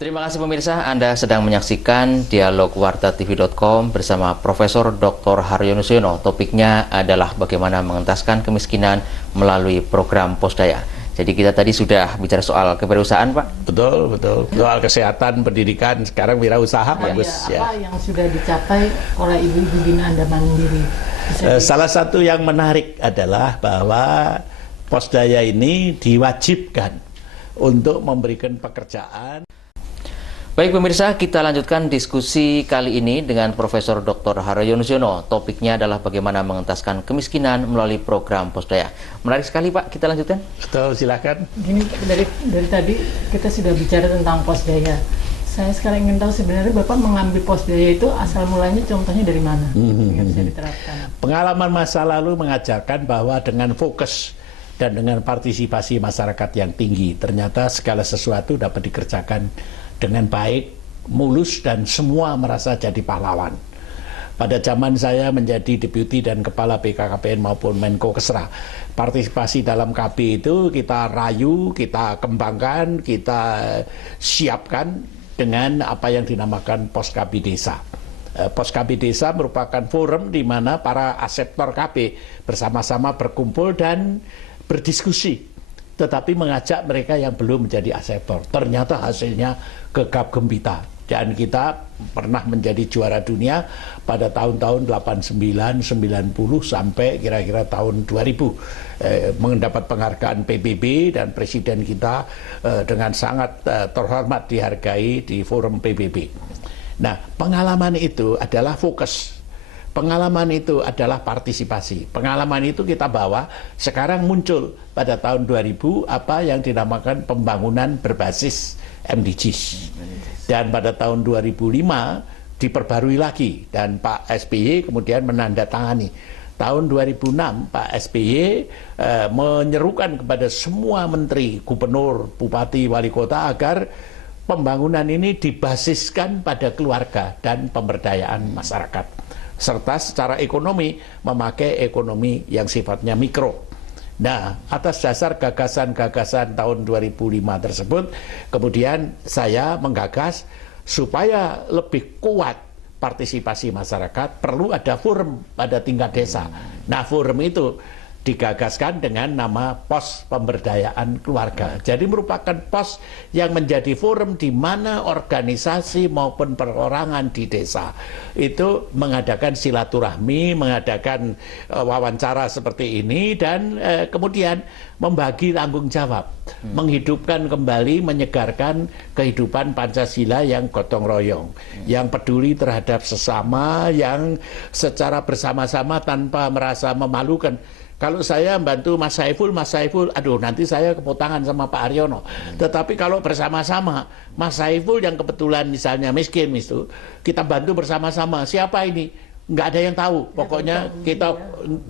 Terima kasih pemirsa, Anda sedang menyaksikan dialog wartatv.com bersama Profesor Dr. Haryono Suyono. Topiknya adalah bagaimana mengentaskan kemiskinan melalui program Posdaya. Jadi kita tadi sudah bicara soal kewirausahaan, Pak. Betul. Soal kesehatan, pendidikan, sekarang wirausaha bagus. Apa yang sudah dicapai oleh ibu-ibu binaan dan mandiri? Salah satu yang menarik adalah bahwa Posdaya ini diwajibkan untuk memberikan pekerjaan. Baik pemirsa, kita lanjutkan diskusi kali ini dengan Profesor Dr. Haryono Suyono. Topiknya adalah bagaimana mengentaskan kemiskinan melalui program Posdaya. Menarik sekali Pak, kita lanjutkan. Betul, silakan. Gini, dari tadi kita sudah bicara tentang Posdaya. Saya sekarang ingin tahu sebenarnya Bapak mengambil Posdaya itu asal mulanya contohnya dari mana? Yang bisa diterapkan. Pengalaman masa lalu mengajarkan bahwa dengan fokus dan dengan partisipasi masyarakat yang tinggi, ternyata segala sesuatu dapat dikerjakan dengan baik, mulus, dan semua merasa jadi pahlawan. Pada zaman saya menjadi deputi dan kepala BKKBN maupun Menko Kesra, partisipasi dalam KB itu kita rayu, kita kembangkan, kita siapkan dengan apa yang dinamakan Pos KB Desa. Pos KB Desa merupakan forum di mana para aseptor KB bersama-sama berkumpul dan berdiskusi, tetapi mengajak mereka yang belum menjadi aseptor. Ternyata hasilnya gegap gempita. Dan kita pernah menjadi juara dunia pada tahun-tahun 89, 90 sampai kira-kira tahun 2000. Mendapat penghargaan PBB dan presiden kita dengan sangat terhormat dihargai di forum PBB. Nah, pengalaman itu adalah fokus. Pengalaman itu adalah partisipasi. Pengalaman itu kita bawa, sekarang muncul pada tahun 2000 apa yang dinamakan pembangunan berbasis MDGs. Dan pada tahun 2005 diperbarui lagi dan Pak SBY kemudian menandatangani. Tahun 2006 Pak SBY menyerukan kepada semua menteri, gubernur, bupati, wali kota agar pembangunan ini dibasiskan pada keluarga dan pemberdayaan masyarakat, serta secara ekonomi memakai ekonomi yang sifatnya mikro. Nah, atas dasar gagasan-gagasan tahun 2005 tersebut, kemudian saya menggagas supaya lebih kuat partisipasi masyarakat, perlu ada forum pada tingkat desa. Nah, forum itu digagaskan dengan nama Pos Pemberdayaan Keluarga. Jadi merupakan pos yang menjadi forum di mana organisasi maupun perorangan di desa itu mengadakan silaturahmi, mengadakan wawancara seperti ini, dan kemudian membagi tanggung jawab, menghidupkan kembali, menyegarkan kehidupan Pancasila yang gotong royong, yang peduli terhadap sesama, yang secara bersama-sama tanpa merasa memalukan. Kalau saya membantu Mas Saiful, aduh nanti saya keputangan sama Pak Haryono. Tetapi kalau bersama-sama, Mas Saiful yang kebetulan misalnya miskin itu, kita bantu bersama-sama. Siapa ini? Nggak ada yang tahu. Pokoknya kita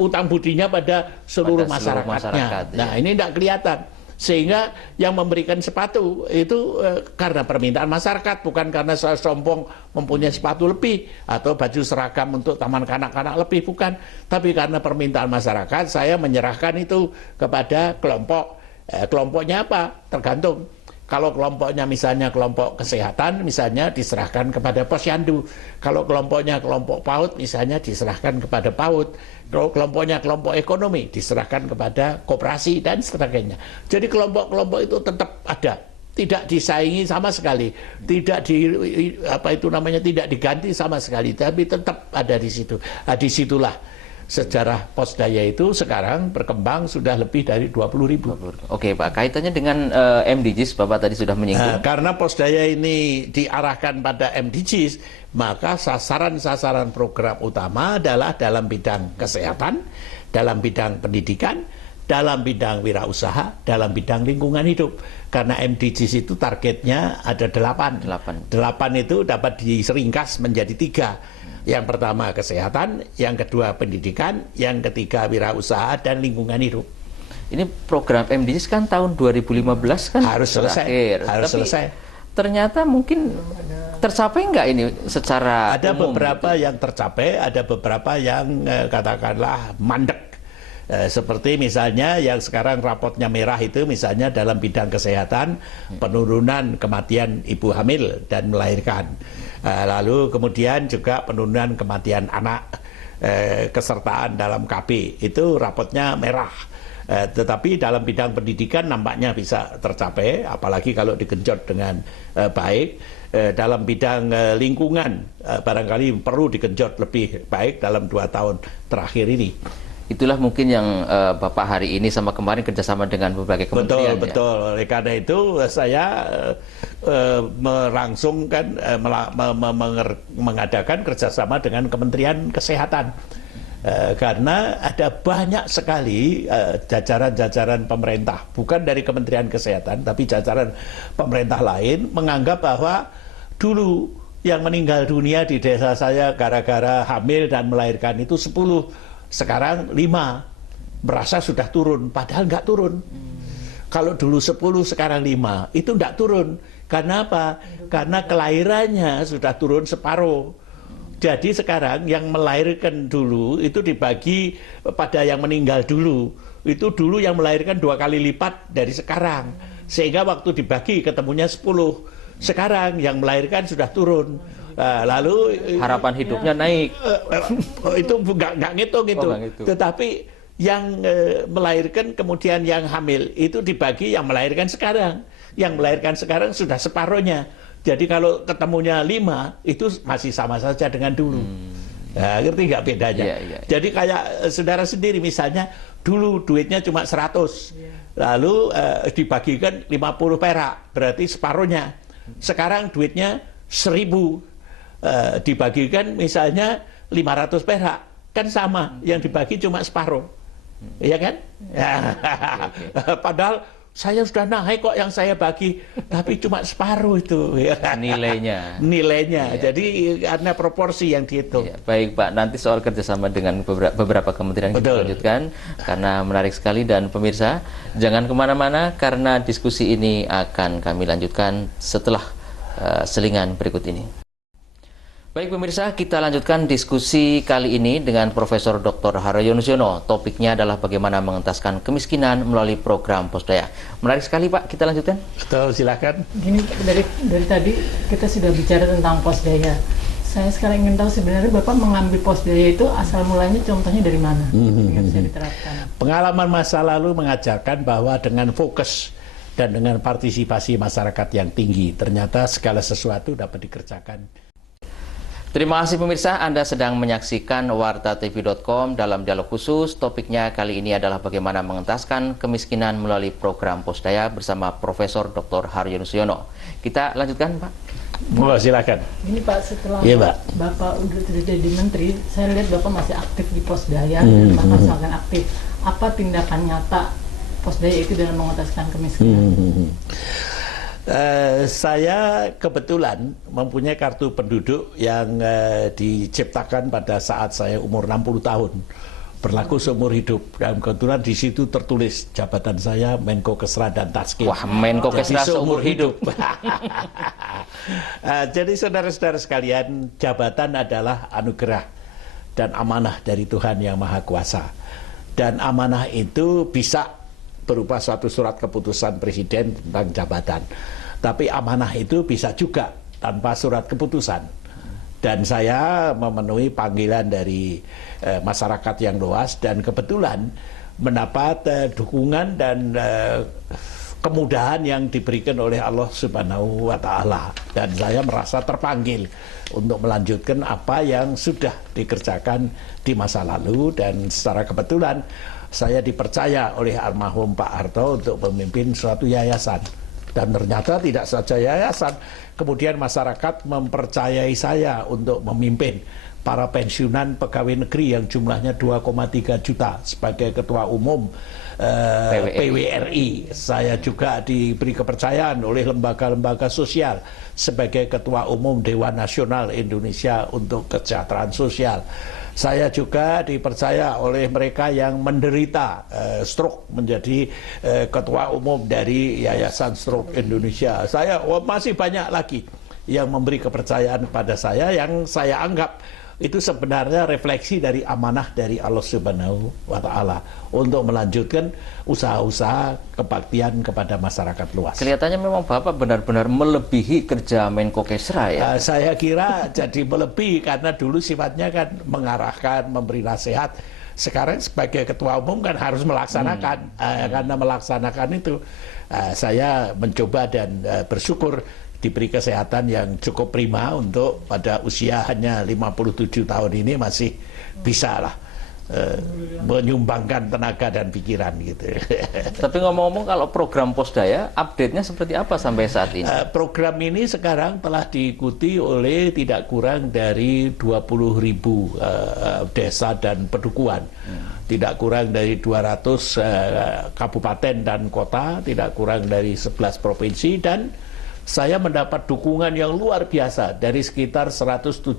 utang budinya pada seluruh masyarakatnya. Nah, ini nggak kelihatan. Sehingga yang memberikan sepatu itu karena permintaan masyarakat, bukan karena saya sombong mempunyai sepatu lebih atau baju seragam untuk taman kanak-kanak lebih, bukan. Tapi karena permintaan masyarakat, saya menyerahkan itu kepada kelompok. Kelompoknya apa? Tergantung. Kalau kelompoknya misalnya kelompok kesehatan, misalnya diserahkan kepada posyandu. Kalau kelompoknya kelompok PAUD, misalnya diserahkan kepada PAUD. Kalau kelompoknya kelompok ekonomi, diserahkan kepada koperasi dan sebagainya. Jadi kelompok-kelompok itu tetap ada, tidak disaingi sama sekali, tidak tidak diganti sama sekali, tapi tetap ada di situ. Nah, disitulah sejarah Posdaya itu sekarang berkembang sudah lebih dari 20.000. Oke Pak, kaitannya dengan MDGs, Bapak tadi sudah menyinggung. Karena Posdaya ini diarahkan pada MDGs, maka sasaran-sasaran program utama adalah dalam bidang kesehatan, dalam bidang pendidikan, dalam bidang wirausaha, dalam bidang lingkungan hidup. Karena MDGs itu targetnya ada 8. 8 itu dapat diseringkas menjadi 3. Yang pertama kesehatan, yang kedua pendidikan, yang ketiga wirausaha dan lingkungan hidup. Ini program MDGs kan tahun 2015 kan harus selesai. Tapi selesai. Ternyata mungkin tercapai nggak ini secara ada umum, beberapa gitu? Yang tercapai, ada beberapa yang katakanlah mandek. Seperti misalnya yang sekarang rapotnya merah itu misalnya dalam bidang kesehatan, penurunan kematian ibu hamil dan melahirkan. Lalu kemudian juga penurunan kematian anak, kesertaan dalam KB, itu rapotnya merah. Tetapi dalam bidang pendidikan nampaknya bisa tercapai, apalagi kalau digenjot dengan baik. Dalam bidang lingkungan barangkali perlu digenjot lebih baik dalam 2 tahun terakhir ini. Itulah mungkin yang Bapak hari ini sama kemarin kerjasama dengan berbagai kementerian. Betul. Oleh karena itu saya merangsungkan, mengadakan kerjasama dengan Kementerian Kesehatan. Karena ada banyak sekali jajaran-jajaran pemerintah, bukan dari Kementerian Kesehatan, tapi jajaran pemerintah lain menganggap bahwa dulu yang meninggal dunia di desa saya gara-gara hamil dan melahirkan itu 10, sekarang 5, merasa sudah turun, padahal nggak turun. Kalau dulu 10, sekarang 5, itu nggak turun. Karena apa? Karena kelahirannya sudah turun separuh. Jadi sekarang yang melahirkan dulu itu dibagi pada yang meninggal dulu. Itu dulu yang melahirkan 2 kali lipat dari sekarang. Sehingga waktu dibagi ketemunya 10. Sekarang yang melahirkan sudah turun. Lalu harapan hidupnya naik. Itu nggak ngitung itu. Tetapi yang melahirkan kemudian yang hamil itu dibagi yang melahirkan sekarang. Yang melahirkan sekarang sudah separuhnya. Jadi kalau ketemunya 5 itu masih sama saja dengan dulu. Ngerti nggak bedanya? Jadi kayak saudara sendiri misalnya dulu duitnya cuma 100, lalu dibagikan 50 perak, berarti separuhnya. Sekarang duitnya 1000, dibagikan misalnya 500 perak, kan sama, yang dibagi cuma separuh, ya kan? Padahal saya sudah naik kok yang saya bagi, tapi cuma separuh itu nilainya. Jadi karena proporsi yang dihitung. Baik Pak, nanti soal kerjasama dengan beberapa kementerian kita lanjutkan karena menarik sekali. Dan pemirsa jangan kemana-mana karena diskusi ini akan kami lanjutkan setelah selingan berikut ini. Baik pemirsa, kita lanjutkan diskusi kali ini dengan Profesor Dr. Haryono. Topiknya adalah bagaimana mengentaskan kemiskinan melalui program Posdaya. Menarik sekali Pak, kita lanjutkan. Betul, silakan. Gini, dari tadi kita sudah bicara tentang Posdaya. Saya sekarang ingin tahu sebenarnya Bapak mengambil Posdaya itu asal mulanya contohnya dari mana? Yang bisa diterapkan. Pengalaman masa lalu mengajarkan bahwa dengan fokus dan dengan partisipasi masyarakat yang tinggi, ternyata segala sesuatu dapat dikerjakan. Terima kasih pemirsa, Anda sedang menyaksikan wartatv.com dalam dialog khusus. Topiknya kali ini adalah bagaimana mengentaskan kemiskinan melalui program Posdaya bersama Profesor Dr. Haryono. Kita lanjutkan Pak. Silakan. Ini Pak, setelah Bapak udah jadi menteri, saya lihat Bapak masih aktif di Posdaya, bahkan sangat aktif. Apa tindakan nyata Posdaya itu dalam mengentaskan kemiskinan? Saya kebetulan mempunyai kartu penduduk yang diciptakan pada saat saya umur 60 tahun, berlaku seumur hidup. Dan kebetulan di situ tertulis jabatan saya Menko Kesra dan Taskim. Wah, Menko Kesra seumur hidup. Jadi saudara-saudara sekalian, jabatan adalah anugerah dan amanah dari Tuhan Yang Maha Kuasa. Dan amanah itu bisa berupa suatu surat keputusan presiden tentang jabatan. Tapi amanah itu bisa juga tanpa surat keputusan. Dan saya memenuhi panggilan dari masyarakat yang luas dan kebetulan mendapat dukungan dan kemudahan yang diberikan oleh Allah Subhanahu wa Ta'ala. Dan saya merasa terpanggil untuk melanjutkan apa yang sudah dikerjakan di masa lalu, dan secara kebetulan saya dipercaya oleh almarhum Pak Harto untuk memimpin suatu yayasan. Dan ternyata tidak saja yayasan, kemudian masyarakat mempercayai saya untuk memimpin para pensiunan pegawai negeri yang jumlahnya 2,3 juta sebagai ketua umum PWRI. Saya juga diberi kepercayaan oleh lembaga-lembaga sosial sebagai ketua umum Dewan Nasional Indonesia untuk Kesejahteraan Sosial. Saya juga dipercaya oleh mereka yang menderita stroke menjadi ketua umum dari Yayasan Stroke Indonesia. Saya masih banyak lagi yang memberi kepercayaan pada saya yang saya anggap itu sebenarnya refleksi dari amanah dari Allah Subhanahu wa Ta'ala untuk melanjutkan usaha-usaha kebaktian kepada masyarakat luas. Kelihatannya memang Bapak benar-benar melebihi kerja Menko Kesra ya. Saya kira jadi melebihi karena dulu sifatnya kan mengarahkan, memberi nasihat. Sekarang sebagai ketua umum kan harus melaksanakan. Karena melaksanakan itu saya mencoba dan bersyukur diberi kesehatan yang cukup prima untuk pada usia hanya 57 tahun ini masih bisa lah menyumbangkan tenaga dan pikiran gitu. Tapi ngomong-ngomong, kalau program Posdaya update-nya seperti apa sampai saat ini? Program ini sekarang telah diikuti oleh tidak kurang dari 20.000 desa dan pedukuhan. Tidak kurang dari 200 kabupaten dan kota, tidak kurang dari 11 provinsi, dan saya mendapat dukungan yang luar biasa dari sekitar 175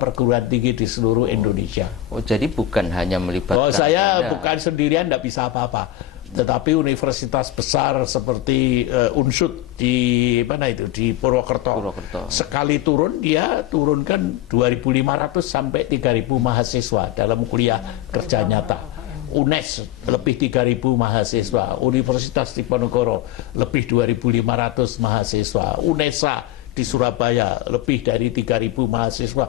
perguruan tinggi di seluruh Indonesia. Oh, jadi bukan hanya melibatkan Saya Anda. bukan sendirian, tidak bisa apa-apa. Tetapi universitas besar seperti Unsud di mana itu, di Purwokerto, sekali turun dia turunkan 2.500 sampai 3.000 mahasiswa dalam kuliah kerja nyata. UNES lebih 3.000 mahasiswa, Universitas Diponegoro lebih 2.500 mahasiswa, UNESA di Surabaya lebih dari 3.000 mahasiswa.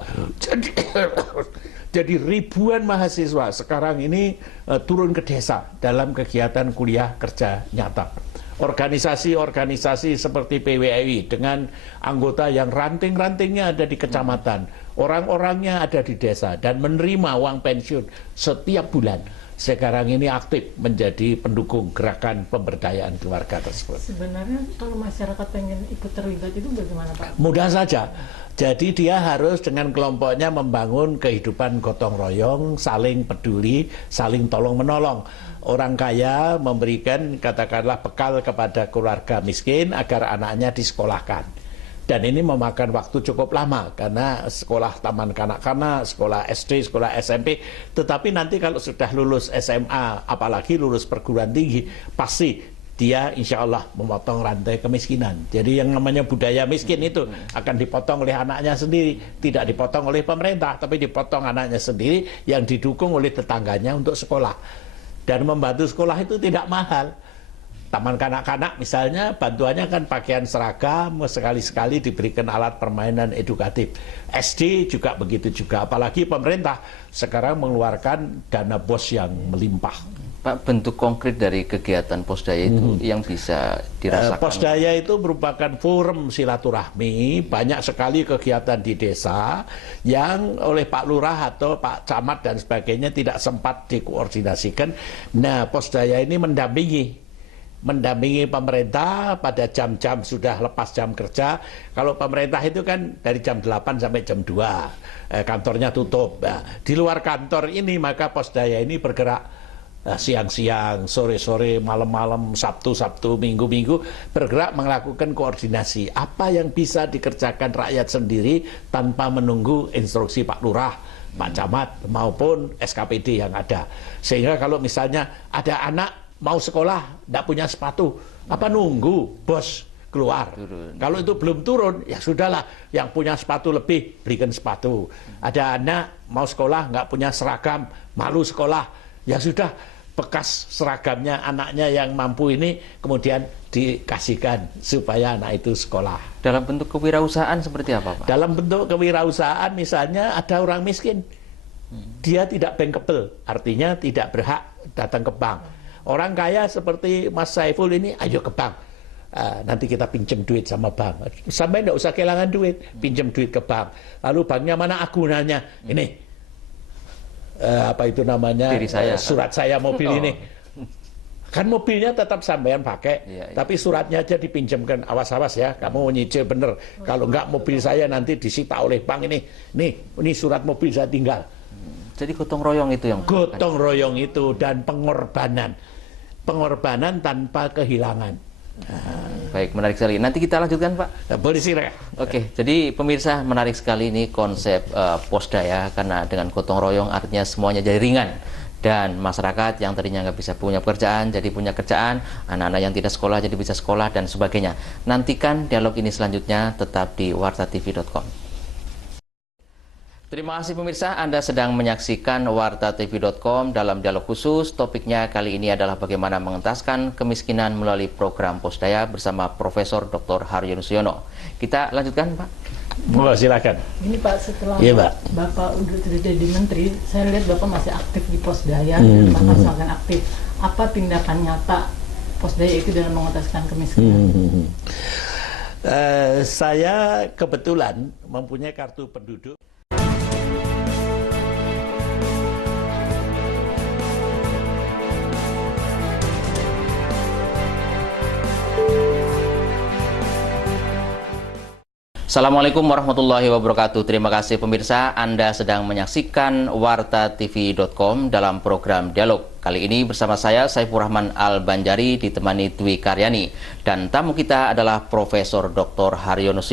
Jadi ribuan mahasiswa sekarang ini turun ke desa dalam kegiatan kuliah kerja nyata. Organisasi-organisasi seperti PWI dengan anggota yang ranting-rantingnya ada di kecamatan, orang-orangnya ada di desa dan menerima uang pensiun setiap bulan. Sekarang ini aktif menjadi pendukung gerakan pemberdayaan keluarga tersebut. Sebenarnya kalau masyarakat pengen ikut terlibat itu bagaimana Pak? Mudah saja. Jadi dia harus dengan kelompoknya membangun kehidupan gotong royong, saling peduli, saling tolong menolong. Orang kaya memberikan katakanlah bekal kepada keluarga miskin agar anaknya disekolahkan. Dan ini memakan waktu cukup lama karena sekolah taman kanak-kanak, sekolah SD, sekolah SMP. Tetapi nanti kalau sudah lulus SMA, apalagi lulus perguruan tinggi, pasti dia insya Allah memotong rantai kemiskinan. Jadi yang namanya budaya miskin itu akan dipotong oleh anaknya sendiri. Tidak dipotong oleh pemerintah, tapi dipotong anaknya sendiri yang didukung oleh tetangganya untuk sekolah. Dan membantu sekolah itu tidak mahal. Taman kanak-kanak misalnya bantuannya kan pakaian seragam, sekali-sekali diberikan alat permainan edukatif. SD juga begitu juga, apalagi pemerintah sekarang mengeluarkan dana BOS yang melimpah. Pak, bentuk konkret dari kegiatan Posdaya itu yang bisa dirasakan? Posdaya itu merupakan forum silaturahmi, banyak sekali kegiatan di desa yang oleh Pak Lurah atau Pak Camat dan sebagainya tidak sempat dikoordinasikan. Nah, Posdaya ini mendampingi pemerintah pada jam-jam sudah lepas jam kerja. Kalau pemerintah itu kan dari jam 8 sampai jam 2 kantornya tutup. Nah, di luar kantor ini maka Posdaya ini bergerak siang-siang, sore-sore, malam-malam, Sabtu-Sabtu, Minggu-Minggu, bergerak melakukan koordinasi apa yang bisa dikerjakan rakyat sendiri tanpa menunggu instruksi Pak Lurah, Pak Camat maupun SKPD yang ada. Sehingga kalau misalnya ada anak mau sekolah, tidak punya sepatu, apa nunggu bos keluar? Kalau itu belum turun, ya sudahlah, yang punya sepatu lebih, berikan sepatu. Ada anak mau sekolah, nggak punya seragam, malu sekolah, ya sudah, bekas seragamnya anaknya yang mampu ini kemudian dikasihkan supaya anak itu sekolah. Dalam bentuk kewirausahaan seperti apa, Pak? Dalam bentuk kewirausahaan misalnya ada orang miskin, dia tidak bankable, artinya tidak berhak datang ke bank. Orang kaya seperti Mas Saiful ini, ayo ke bank. Nanti kita pinjam duit sama bank. Sampai tidak usah kehilangan duit, pinjam duit ke bank. Lalu banknya mana agunannya? Ini apa itu namanya? Diri saya, surat saya mobil ini. Kan mobilnya tetap sampean pakai, tapi suratnya aja dipinjamkan. Awas-awas ya, kamu nyicil bener. Kalau enggak mobil saya nanti disita oleh bank ini. Ini surat mobil saya tinggal. Jadi gotong royong itu yang gotong royong itu dan pengorbanan tanpa kehilangan. Baik, menarik sekali. Nanti kita lanjutkan, Pak. Boleh silakan. Oke, jadi pemirsa, menarik sekali ini konsep Posdaya, karena dengan gotong royong artinya semuanya jadi ringan. Dan masyarakat yang tadinya nggak bisa punya pekerjaan jadi punya kerjaan, anak-anak yang tidak sekolah jadi bisa sekolah, dan sebagainya. Nantikan dialog ini selanjutnya tetap di wartatv.com. Terima kasih pemirsa, Anda sedang menyaksikan wartatv.com dalam dialog khusus. Topiknya kali ini adalah bagaimana mengentaskan kemiskinan melalui program Posdaya bersama Profesor Dr. Haryono. Kita lanjutkan, Pak. Mohon silakan. Ini Pak, setelah Pak. Bapak udah jadi menteri, saya lihat Bapak masih aktif di Posdaya, dan bahkan semakin aktif. Apa tindakan nyata Posdaya itu dalam mengentaskan kemiskinan? Saya kebetulan mempunyai kartu penduduk. Assalamualaikum warahmatullahi wabarakatuh. Terima kasih pemirsa, Anda sedang menyaksikan wartatv.com dalam program Dialog. Kali ini bersama saya, Saifur Rahman Al-Banjari, ditemani Dwi Karyani. Dan tamu kita adalah Profesor Dr. Haryono.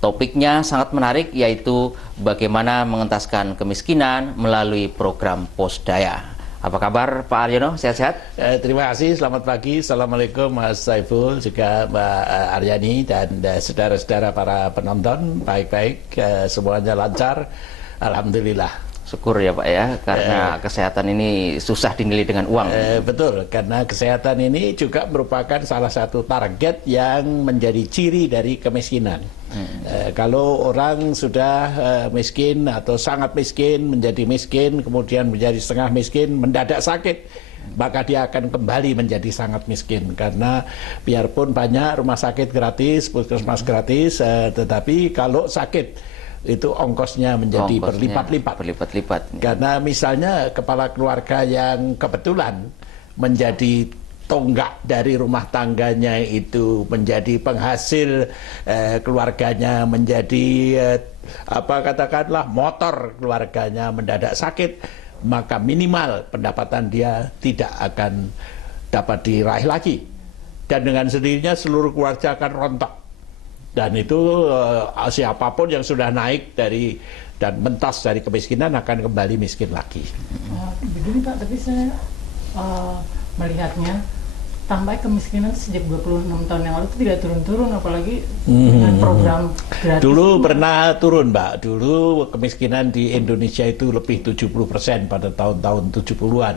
Topiknya sangat menarik, yaitu bagaimana mengentaskan kemiskinan melalui program Posdaya. Apa kabar Pak Haryono? Sehat-sehat? Terima kasih, selamat pagi. Assalamualaikum Mas Saiful, juga Mbak Aryani, dan saudara-saudara para penonton. Baik-baik, semuanya lancar. Alhamdulillah. Syukur ya Pak ya, karena kesehatan ini susah dinilai dengan uang. Betul, karena kesehatan ini juga merupakan salah satu target yang menjadi ciri dari kemiskinan. Kalau orang sudah miskin atau sangat miskin, menjadi miskin, kemudian menjadi setengah miskin, mendadak sakit, maka dia akan kembali menjadi sangat miskin. Karena biarpun banyak rumah sakit gratis, puskesmas gratis, tetapi kalau sakit itu ongkosnya menjadi berlipat-lipat. Karena misalnya kepala keluarga yang kebetulan menjadi tonggak dari rumah tangganya itu, menjadi penghasil keluarganya, menjadi katakanlah motor keluarganya, mendadak sakit, maka minimal pendapatan dia tidak akan dapat diraih lagi, dan dengan sendirinya seluruh keluarga akan rontok. Dan itu siapapun yang sudah naik dari dan mentas dari kemiskinan akan kembali miskin lagi. Begini Pak, tapi saya melihatnya tambah kemiskinan sejak 26 tahun yang lalu itu tidak turun-turun, apalagi dengan program gratis. Dulu pernah turun, Mbak. Dulu kemiskinan di Indonesia itu lebih 70% pada tahun-tahun 70-an.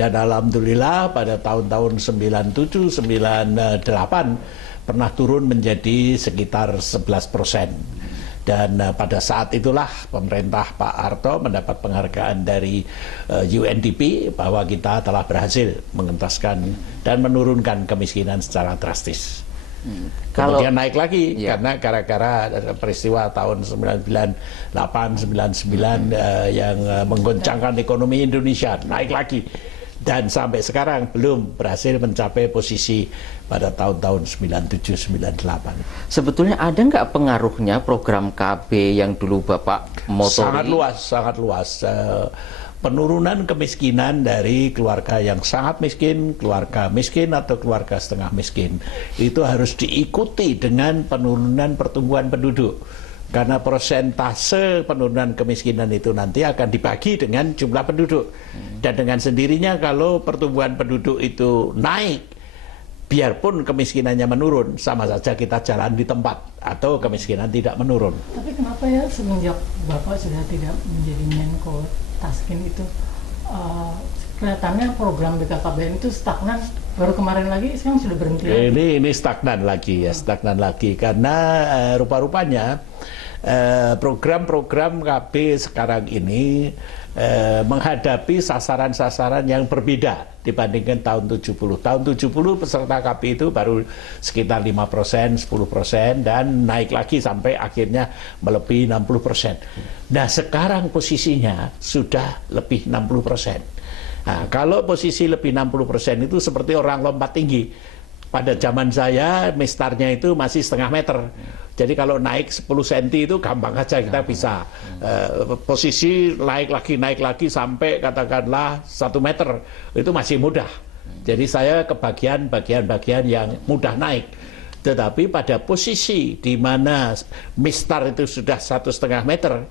Dan alhamdulillah pada tahun-tahun 97, 98 pernah turun menjadi sekitar 11%. Dan pada saat itulah pemerintah Pak Harto mendapat penghargaan dari UNDP bahwa kita telah berhasil mengentaskan dan menurunkan kemiskinan secara drastis. Kemudian naik lagi karena gara-gara peristiwa tahun 98, 99 yang menggoncangkan ekonomi Indonesia, naik lagi. Dan sampai sekarang belum berhasil mencapai posisi pada tahun-tahun 97-98. Sebetulnya ada nggak pengaruhnya program KB yang dulu Bapak motori? Sangat luas. Penurunan kemiskinan dari keluarga yang sangat miskin, keluarga miskin atau keluarga setengah miskin, itu harus diikuti dengan penurunan pertumbuhan penduduk. Karena persentase penurunan kemiskinan itu nanti akan dibagi dengan jumlah penduduk. Dan dengan sendirinya kalau pertumbuhan penduduk itu naik, biarpun kemiskinannya menurun, sama saja kita jalan di tempat atau kemiskinan tidak menurun. Tapi kenapa ya semenjak Bapak sudah tidak menjadi Menko Taskin itu, kelihatannya program BKKBN itu stagnan? Baru kemarin lagi, sekarang sudah berhenti. Ini stagnan lagi ya, stagnan lagi. Karena rupa-rupanya program-program KB sekarang ini menghadapi sasaran-sasaran yang berbeda dibandingkan tahun 70. Tahun 70 peserta KB itu baru sekitar 5%, 10%, dan naik lagi sampai akhirnya melebihi 60%. Nah sekarang posisinya sudah lebih 60%. Nah, kalau posisi lebih 60% itu seperti orang lompat tinggi. Pada zaman saya, mistarnya itu masih setengah meter. Jadi kalau naik 10 cm itu gampang aja kita bisa. Posisi naik lagi sampai katakanlah 1 meter. Itu masih mudah. Jadi saya kebagian bagian-bagian yang mudah naik. Tetapi pada posisi di mana mistar itu sudah 1,5 meter,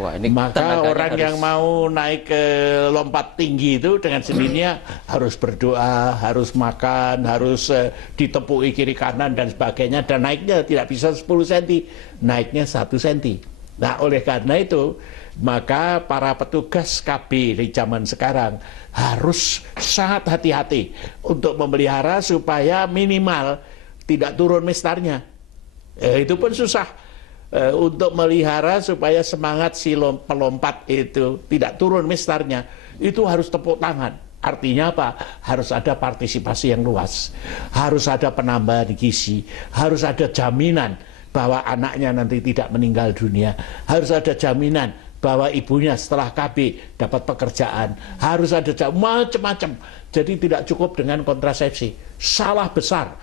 wah, ini maka orang yang mau naik ke lompat tinggi itu dengan sendirinya harus berdoa, harus makan, harus ditepui kiri kanan dan sebagainya, dan naiknya tidak bisa 10 cm, naiknya 1 cm. Nah, oleh karena itu, maka para petugas KB di zaman sekarang harus sangat hati-hati untuk memelihara supaya minimal tidak turun mistarnya. Itu pun susah untuk melihara supaya semangat si pelompat itu tidak turun mistarnya. Itu harus tepuk tangan. Artinya apa? Harus ada partisipasi yang luas, harus ada penambahan gizi, harus ada jaminan bahwa anaknya nanti tidak meninggal dunia, harus ada jaminan bahwa ibunya setelah KB dapat pekerjaan, harus ada macam-macam. Jadi tidak cukup dengan kontrasepsi. Salah besar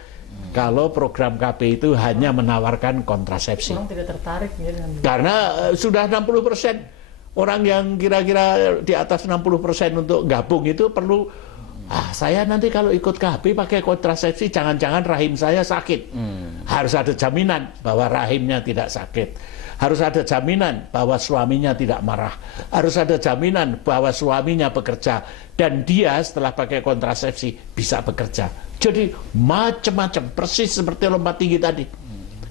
kalau program KB itu hanya menawarkan kontrasepsi. Orang tidak tertarik ya, karena sudah 60%. Orang yang kira-kira di atas 60% untuk gabung itu perlu, saya nanti kalau ikut KB pakai kontrasepsi jangan-jangan rahim saya sakit. Harus ada jaminan bahwa rahimnya tidak sakit. Harus ada jaminan bahwa suaminya tidak marah. Harus ada jaminan bahwa suaminya bekerja. Dan dia setelah pakai kontrasepsi bisa bekerja. Jadi macam-macam, persis seperti lompat tinggi tadi.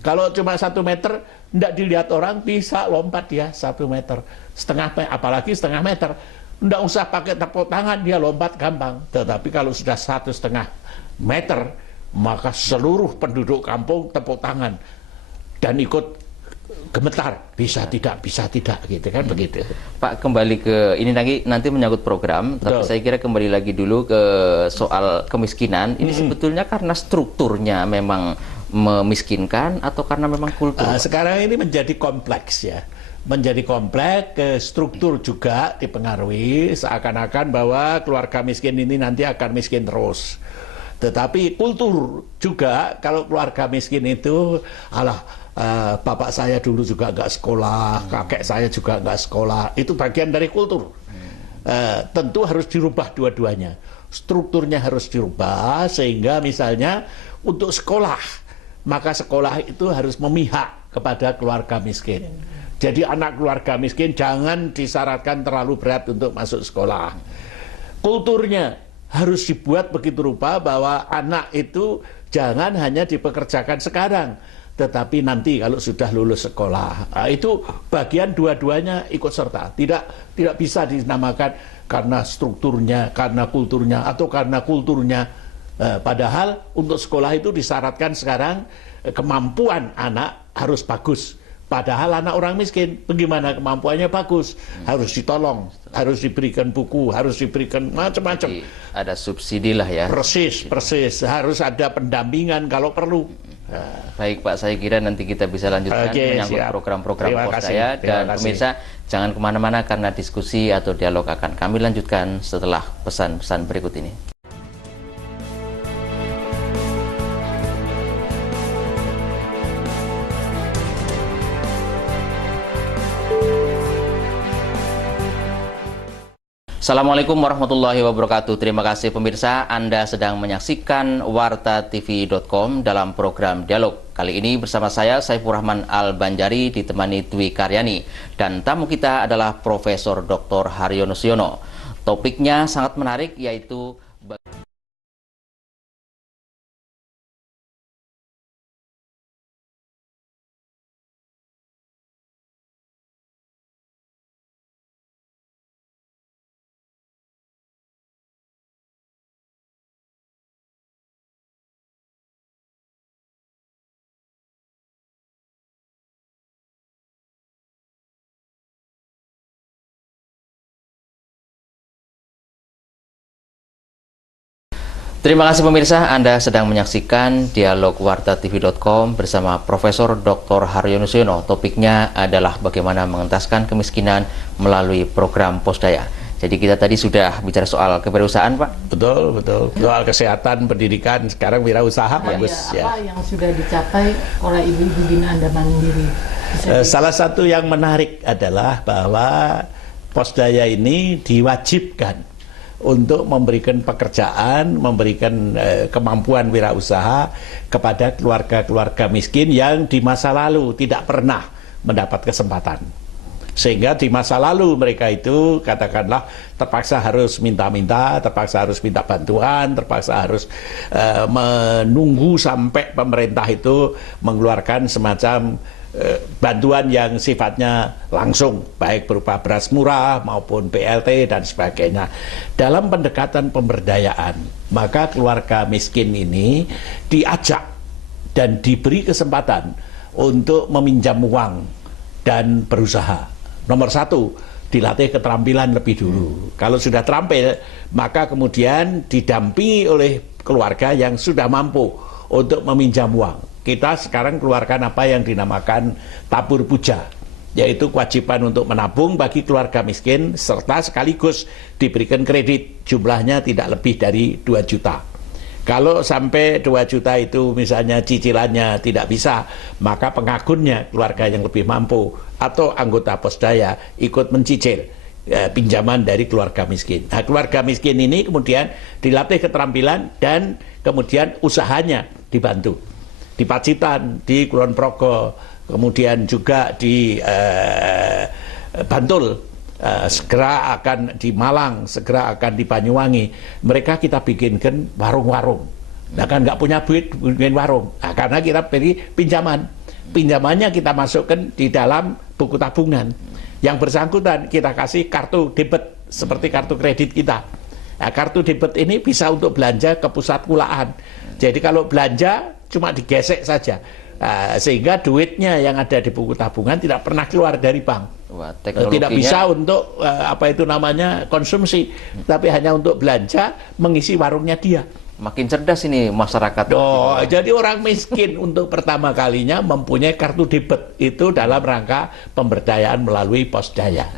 Kalau cuma 1 meter, tidak dilihat orang, bisa lompat dia 1 meter. Apalagi setengah meter. Tidak usah pakai tepuk tangan, dia lompat gampang. Tetapi kalau sudah 1,5 meter, maka seluruh penduduk kampung tepuk tangan. Dan ikut gemetar, bisa tidak gitu kan, begitu. Pak, kembali ke ini nanti menyangkut program, tapi saya kira kembali lagi dulu ke soal kemiskinan. Ini sebetulnya karena strukturnya memang memiskinkan atau karena memang kultur? Sekarang ini menjadi kompleks ya. Menjadi kompleks, struktur juga dipengaruhi, seakan-akan bahwa keluarga miskin ini nanti akan miskin terus. Tetapi kultur juga, kalau keluarga miskin itu, bapak saya dulu juga nggak sekolah, kakek saya juga nggak sekolah, itu bagian dari kultur. Tentu harus dirubah dua-duanya. Strukturnya harus dirubah, sehingga misalnya untuk sekolah, maka sekolah itu harus memihak kepada keluarga miskin. Jadi anak keluarga miskin jangan disyaratkan terlalu berat untuk masuk sekolah. Kulturnya harus dibuat begitu rupa bahwa anak itu jangan hanya dipekerjakan sekarang, tetapi nanti kalau sudah lulus sekolah. Itu bagian dua-duanya ikut serta. Tidak bisa dinamakan karena strukturnya, karena kulturnya, atau karena kulturnya. Padahal untuk sekolah itu disyaratkan sekarang kemampuan anak harus bagus. Padahal anak orang miskin, bagaimana kemampuannya bagus? Harus ditolong, harus diberikan buku, harus diberikan macam-macam. Ada subsidi lah ya. Persis. Harus ada pendampingan kalau perlu. Baik Pak, saya kira nanti kita bisa lanjutkan menyangkut program-program Posdaya. Dan pemirsa, jangan kemana-mana karena diskusi atau dialog akan kami lanjutkan setelah pesan-pesan berikut ini. Assalamualaikum warahmatullahi wabarakatuh. Terima kasih pemirsa, Anda sedang menyaksikan wartatv.com dalam program Dialog. Kali ini bersama saya, Saifur Rahman Al-Banjari, ditemani Dwi Karyani. Dan tamu kita adalah Profesor Dr. Haryono Siono. Topiknya sangat menarik, yaitu Terima kasih pemirsa, Anda sedang menyaksikan Dialog wartatv.com bersama Profesor Dr. Haryono Siono. Topiknya adalah bagaimana mengentaskan kemiskinan melalui program Posdaya. Jadi kita tadi sudah bicara soal kewirausahaan, Pak. Betul. Soal kesehatan, pendidikan, sekarang wirausaha bagus. Apa yang sudah dicapai oleh ibu-ibu binaan mandiri? Salah satu yang menarik adalah bahwa Posdaya ini diwajibkan untuk memberikan pekerjaan, memberikan kemampuan wirausaha kepada keluarga-keluarga miskin yang di masa lalu tidak pernah mendapat kesempatan. Sehingga di masa lalu mereka itu katakanlah terpaksa harus minta-minta, terpaksa harus minta bantuan, terpaksa harus menunggu sampai pemerintah itu mengeluarkan semacam bantuan yang sifatnya langsung, baik berupa beras murah maupun BLT dan sebagainya. Dalam pendekatan pemberdayaan, maka keluarga miskin ini diajak dan diberi kesempatan untuk meminjam uang dan berusaha. Nomor satu, dilatih keterampilan lebih dulu. Kalau sudah terampil, maka kemudian didampingi oleh keluarga yang sudah mampu untuk meminjam uang. Kita sekarang keluarkan apa yang dinamakan tabur puja, yaitu kewajiban untuk menabung bagi keluarga miskin serta sekaligus diberikan kredit, jumlahnya tidak lebih dari 2 juta. Kalau sampai 2 juta itu misalnya cicilannya tidak bisa, maka pengagunnya keluarga yang lebih mampu atau anggota Posdaya ikut mencicil pinjaman dari keluarga miskin. Nah, keluarga miskin ini kemudian dilatih keterampilan dan kemudian usahanya dibantu. Di Pacitan, di Kulon Progo, kemudian juga di Bantul, segera akan di Malang, segera akan di Banyuwangi. Mereka kita bikinkan warung-warung. Nah kan nggak punya duit bikin warung, nah, karena kita beri pinjaman. Pinjamannya kita masukkan di dalam buku tabungan. Yang bersangkutan kita kasih kartu debit seperti kartu kredit kita. Nah, kartu debit ini bisa untuk belanja ke pusat kulaan. Jadi kalau belanja cuma digesek saja, sehingga duitnya yang ada di buku tabungan tidak pernah keluar dari bank. Wah, tidak bisa untuk apa itu namanya konsumsi, tapi hanya untuk belanja mengisi warungnya dia. Makin cerdas ini masyarakat. Oh, jadi orang miskin untuk pertama kalinya mempunyai kartu debit itu dalam rangka pemberdayaan melalui Posdaya.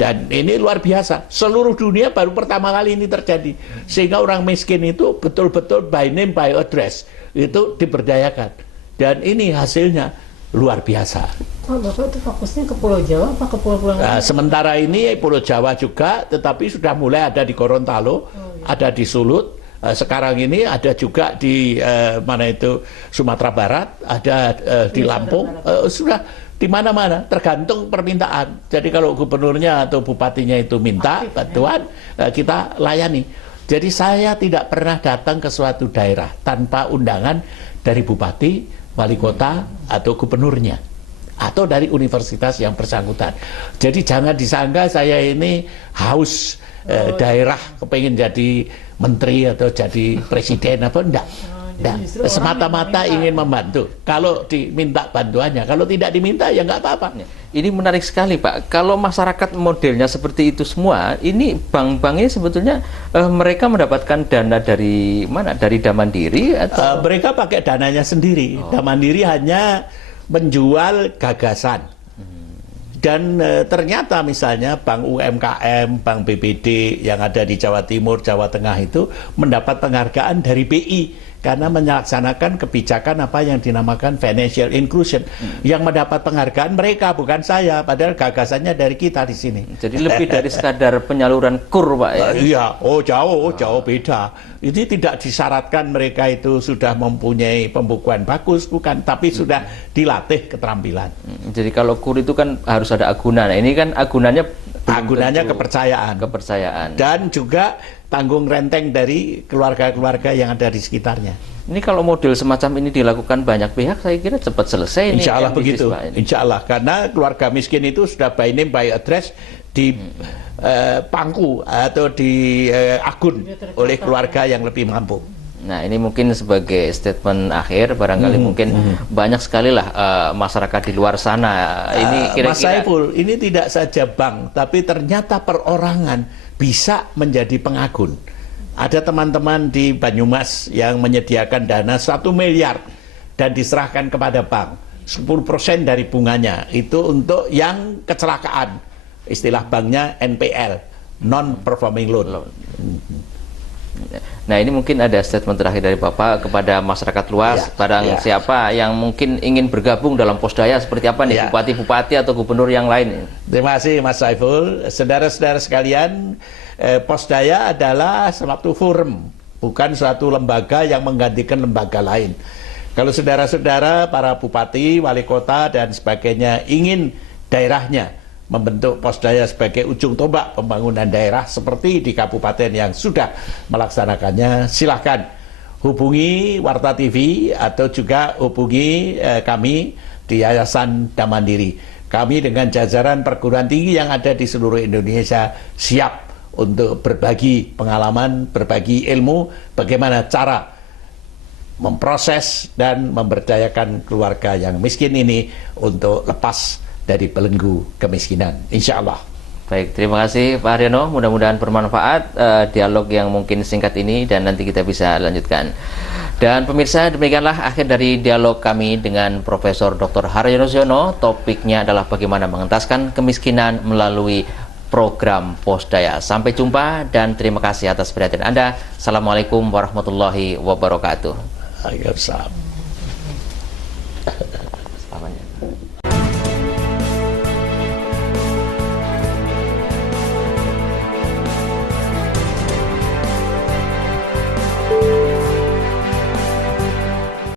Dan ini luar biasa. Seluruh dunia baru pertama kali ini terjadi. Sehingga orang miskin itu betul-betul by name by address itu diberdayakan. Dan ini hasilnya luar biasa. Oh, Bapak itu fokusnya ke Pulau Jawa apa ke pulau-pulau lain? Sementara ini Pulau Jawa juga, tetapi sudah mulai ada di Gorontalo, ada di Sulut. Sekarang ini ada juga di mana itu Sumatera Barat, ada di Lampung, sudah di mana-mana tergantung permintaan. Jadi kalau gubernurnya atau bupatinya itu minta bantuan, kita layani. Jadi saya tidak pernah datang ke suatu daerah tanpa undangan dari bupati, wali kota atau gubernurnya atau dari universitas yang bersangkutan. Jadi jangan disangka saya ini haus daerah kepingin jadi menteri atau jadi presiden apa enggak. Nah, semata-mata ingin membantu. Kalau diminta bantuannya, kalau tidak diminta ya nggak apa-apa. Ini menarik sekali, Pak. Kalau masyarakat modelnya seperti itu semua, ini bank-bank ini sebetulnya mereka mendapatkan dana dari mana? Dari Dana Mandiri atau mereka pakai dananya sendiri. Dana Mandiri hanya menjual gagasan. Dan ternyata misalnya Bank UMKM, Bank BPD yang ada di Jawa Timur, Jawa Tengah itu mendapat penghargaan dari BI karena melaksanakan kebijakan apa yang dinamakan financial inclusion. Yang mendapat penghargaan mereka, bukan saya, padahal gagasannya dari kita di sini. Jadi lebih dari sekadar penyaluran kur, Pak ya? Iya, jauh beda. Ini tidak disyaratkan mereka itu sudah mempunyai pembukuan bagus, bukan, tapi sudah dilatih keterampilan. Jadi kalau kur itu kan harus ada agunan. Nah, ini kan agunannya kepercayaan. Dan juga tanggung renteng dari keluarga-keluarga yang ada di sekitarnya. Ini kalau model semacam ini dilakukan banyak pihak, saya kira cepat selesai. Insya Allah begitu. Insya Allah, karena keluarga miskin itu sudah by name by address di pangku atau di akun oleh keluarga yang lebih mampu. Nah, ini mungkin sebagai statement akhir, barangkali mungkin banyak sekali lah masyarakat di luar sana. Ini kira-kira Mas Saiful, ini tidak saja bank, tapi ternyata perorangan bisa menjadi pengagun. Ada teman-teman di Banyumas yang menyediakan dana 1 miliar dan diserahkan kepada bank. 10% dari bunganya itu untuk yang kecelakaan. Istilah banknya NPL, non-performing loan. Nah, ini mungkin ada statement terakhir dari Bapak kepada masyarakat luas, siapa yang mungkin ingin bergabung dalam Posdaya seperti apa nih, bupati-bupati atau gubernur yang lain. Terima kasih Mas Saiful. Saudara-saudara sekalian, Posdaya adalah suatu forum, bukan suatu lembaga yang menggantikan lembaga lain. Kalau saudara-saudara, para bupati, wali kota, dan sebagainya ingin daerahnya membentuk Posdaya sebagai ujung tombak pembangunan daerah seperti di kabupaten yang sudah melaksanakannya, silahkan hubungi Warta TV atau juga hubungi kami di Yayasan Damandiri. Kami dengan jajaran perguruan tinggi yang ada di seluruh Indonesia siap untuk berbagi pengalaman, berbagi ilmu, bagaimana cara memproses dan memberdayakan keluarga yang miskin ini untuk lepas dari belenggu kemiskinan, insya Allah. Baik, terima kasih Pak Haryono, mudah-mudahan bermanfaat dialog yang mungkin singkat ini dan nanti kita bisa lanjutkan. Dan pemirsa, demikianlah akhir dari dialog kami dengan Profesor Dr. Haryono Suyono. Topiknya adalah bagaimana mengentaskan kemiskinan melalui program Posdaya. Sampai jumpa dan terima kasih atas perhatian Anda. Assalamualaikum warahmatullahi wabarakatuh. Waalaikumsalam.